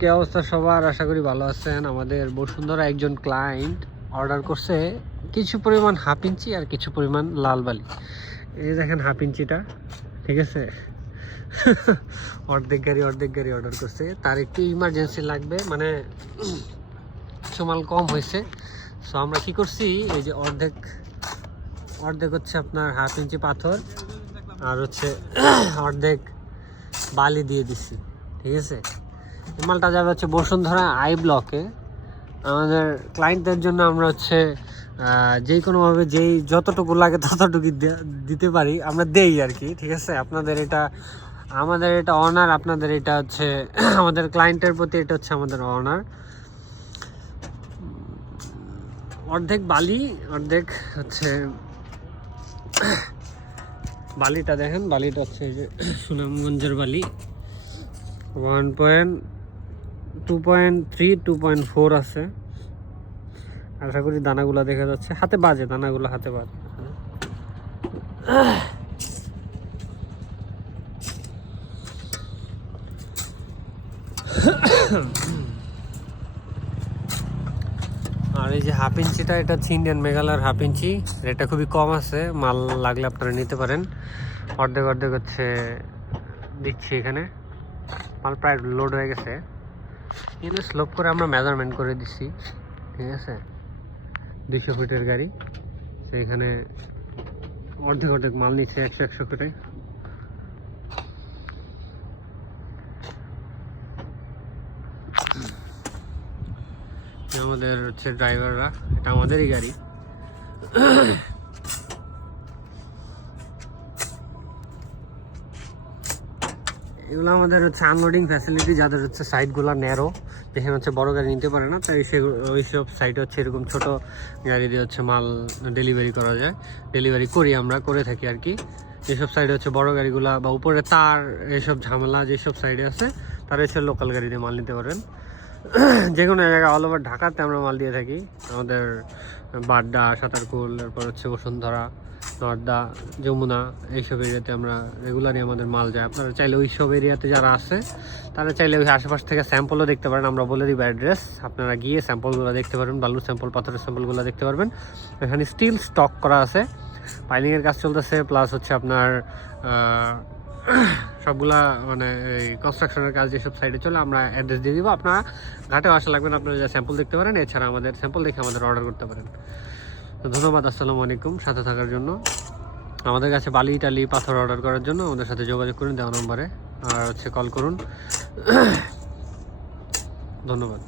কি অবস্থা সবার? আশা করি ভালো আছেন। আমাদের বসুন্ধরা একজন ক্লায়েন্ট অর্ডার করছে কিছু পরিমাণ হাফ ইঞ্চি আর কিছু পরিমাণ লাল বালি। এই দেখেন হাফ ইঞ্চিটা, ঠিক আছে? অর্ধেক গাড়ি অর্ধেক গাড়ি অর্ডার করছে। তার একটু ইমার্জেন্সি লাগবে মানে কিছু মাল কম হয়েছে। সো আমরা কি করছি, এই যে অর্ধেক অর্ধেক হচ্ছে আপনার হাফ ইঞ্চি পাথর আর হচ্ছে অর্ধেক বালি দিয়ে দিছি ঠিক আছে? মালটা যাবে হচ্ছে বসুন্ধরা আই ব্লকে। আমাদের ক্লায়েন্টদের জন্য আমরা হচ্ছে আহ, যে কোনোভাবে যেই যতটুকু লাগে ততটুকু দিতে পারি আমরা দেই আর কি ঠিক আছে? আপনাদের এটা আমাদের এটা অনার আপনাদের এটা হচ্ছে আমাদের ক্লায়েন্টের প্রতি এটা হচ্ছে আমাদের অনার অর্ধেক বালি অর্ধেক হচ্ছে বালিটা দেখেন বালিটা হচ্ছে সুনামগঞ্জের বালি। One point two point three two point four আছে। আশা করি দানাগুলো দেখা যাচ্ছে। হাতে বাজে, দানাগুলো হাতে বাজে। আর এই যে হাফ ইঞ্চিটা এটা হচ্ছে ইন্ডিয়ান মেঘালয়ের হাফ ইঞ্চি রেটটা খুবই কম আছে, মাল লাগলে আপনারা নিতে পারেন। অর্ধেক অর্ধেক হচ্ছে দিচ্ছি এখানে। মাল প্রায় লোড হয়ে গেছে। এগুলো স্লোপ করে আমরা মেজারমেন্ট করে দিচ্ছি ঠিক আছে? দুইশো ফিটের গাড়ি সেইখানে অর্ধেক অর্ধেক মাল নিচ্ছে একশো একশো ফিটে আমাদের হচ্ছে ড্রাইভাররা এটা আমাদেরই গাড়ি। এগুলো আমাদের হচ্ছে আনলোডিং ফ্যাসিলিটি যাদের হচ্ছে সাইডগুলো ন্যারো যেখানে হচ্ছে বড় গাড়ি নিতে পারে না, তাই সে ওই সব সাইডে হচ্ছে এরকম ছোট গাড়ি দিয়ে হচ্ছে মাল ডেলিভারি করা যায়। ডেলিভারি করি আমরা, করে থাকি আর কি। যেসব সাইডে হচ্ছে বড় গাড়িগুলা বা উপরে তার এইসব ঝামেলা যেসব সাইডে আছে, তারা হচ্ছে লোকাল গাড়ি দিয়ে মাল নিতে পারেন। যে কোনো জায়গায় অল ওভার ঢাকাতে আমরা মাল দিয়ে থাকি। আমাদের বাড্ডা, সাঁতারকুল, তারপর হচ্ছে বসুন্ধরা নর্দা, যমুনা এইসব এরিয়াতে আমরা রেগুলারই আমাদের মাল যায়। আপনারা চাইলে ওই সব এরিয়াতে যারা আছে, তারা চাইলে ওই আশেপাশ থেকে স্যাম্পলও দেখতে পারেন। আমরা বলে দিব অ্যাড্রেস আপনারা গিয়ে স্যাম্পলগুলো দেখতে পারবেন, বালুর স্যাম্পল পাথরের স্যাম্পলগুলো দেখতে পারবেন। এখানে স্টিল স্টক করা আছে। পাইলিংয়ের কাজ চলতেছে প্লাস হচ্ছে আপনার সবগুলা মানে এই কনস্ট্রাকশনের কাজ যেসব সাইডে চলে। আমরা অ্যাড্রেস দিয়ে দিব। আপনারা ঘাটেও আসা লাগবেন আপনারা যা স্যাম্পল দেখতে পারেন। এছাড়া আমাদের স্যাম্পল দেখে আমাদের অর্ডার করতে পারেন। তো ধন্যবাদ, আসসালামু আলাইকুম। সাথে থাকার জন্য। আমাদের কাছে বালি, টালি, পাথর অর্ডার করার জন্য আমাদের সাথে যোগাযোগ করুন দেওয়া নম্বরে। আর হচ্ছে কল করুন। ধন্যবাদ।